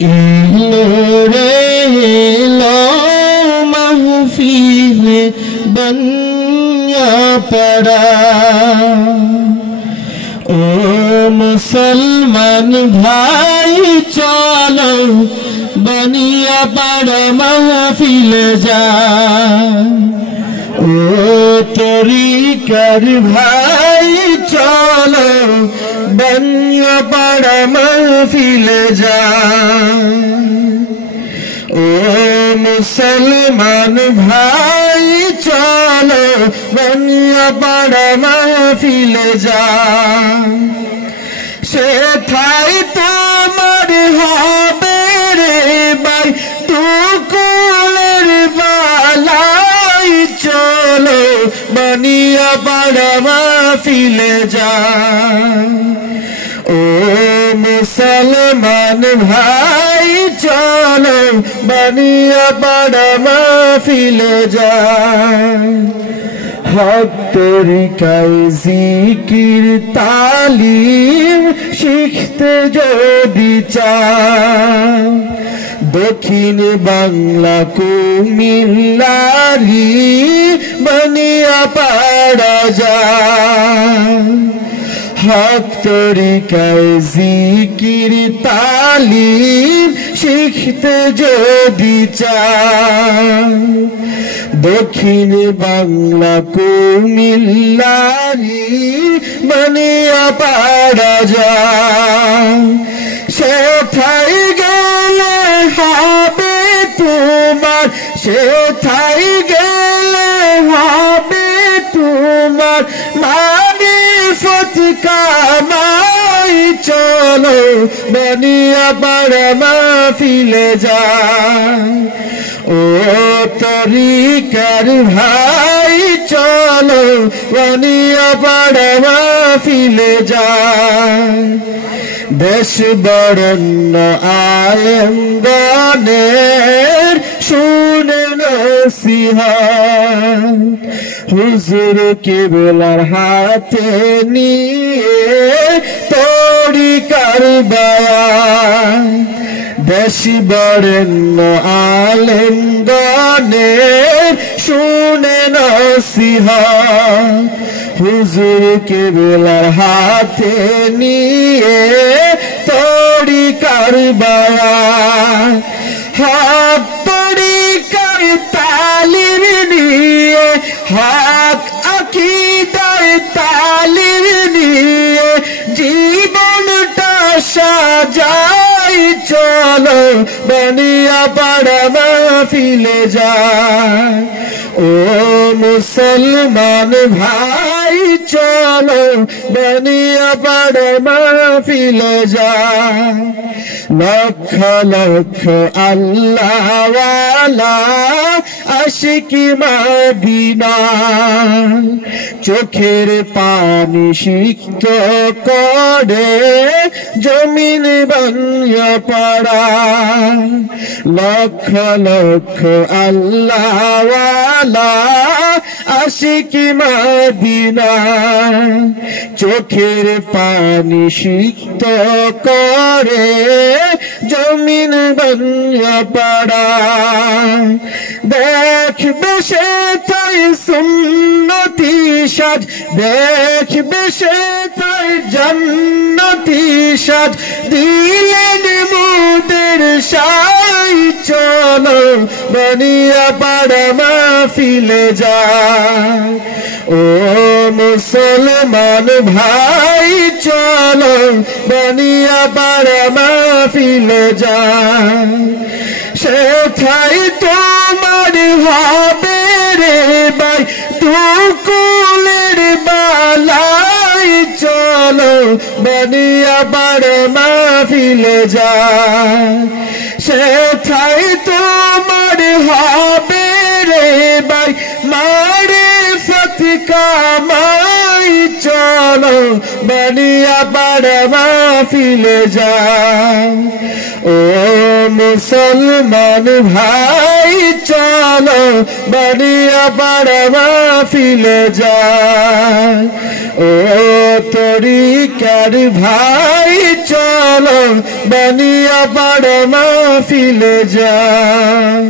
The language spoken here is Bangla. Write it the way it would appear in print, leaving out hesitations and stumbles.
এলো রে এলো মাহফিলে বনিয়া পড়া ও মুসলমান ভাই চলো বনিয়া পড়া মাহফিলে যায় ও তরিকার ভাই চলো বনিয়া পড়া মাহফিলে যায় ও মুসলমান ভাই চলো বনিয়া পড়া মাহফিলে যায় সেথায় তোমার হবে রে ভাই তুকুলের বালাই চলো বনিয়া পড়া মাহফিলে যায় ও মুসলমান ভাই চলো বনিয়া পড়া মাহফিলে যায় হক তরিকায় জিকির তালিম শিখতে যদি চাও দক্ষিণ বাংলা কুমিল্লারি বনিয়া পড়া যায় হক তরিকায় জিকির তালিম শিখতে যদি চাও দক্ষিণ বাংলা কুমিল্লারি বনিয়া পড়া যায় সেথায় গেলে হবে তোমার সেথায় গেলে হবে তোমার মারিফত কামাই চলো বনিয়া পড়া মাহফিলে যায় ও তরিকার ভাই চলো বনিয়া পড়া মাহফিলে যায় দেশ বরেণ্য আলেমগণের শুনে নসিহত হুজুর কিবলার হাতে নিয়ে তরিকার বয়ান দেশ বরেণ্য আলেমগণের শুনে নসিহত হুজুর কিবলার হাতে নিয়ে তরিকার বয়ান হক তরিকার তালিম নিয়ে হক আকীদার তালিম নিয়ে জীবনটা সাজাই চলো বনিয়া পড়া মাহফিলে যায় ও মুসলমান ভাই চলো বনিয়া পড়া মাহফিলে যায় লক্ষ লক্ষ আল্লাহ ওয়ালা আশিকি মদিনা চোখের পানি সিক্ত করে জমিন বনিয়া পড়া লক্ষ লক্ষ আল্লাহ ওয়ালা আশিকি মদিনা চোখের পানি সিক্ত করে জমিন বনিয়া পড়া দেখবে সে তাই সুন্নতি সাজ দেখবে সে তাই জান্নাতি সাজ দিলেন মুদের সাই চলো বনিয়া পড়া মাহফিলে যায় ও মুসলমান ভাই চলো বনিয়া পড়া মাহফিলে যায় সেথায় তোমার হবে রে ভাই তুকুলের বালাই চলো বনিয়া পড়া মাহফিলে যায় সেথায় তোমার হবে রে ভাই মারিফত কামাই চলো বনিয়া পড়া মাহফিলে যায় ও মুসলমান ভাই চলো বনিয়া পড়া মাহফিলে যায় ও ও তরিকার ভাই চলো বানিয়া পাড়া মাহফিলে যাই।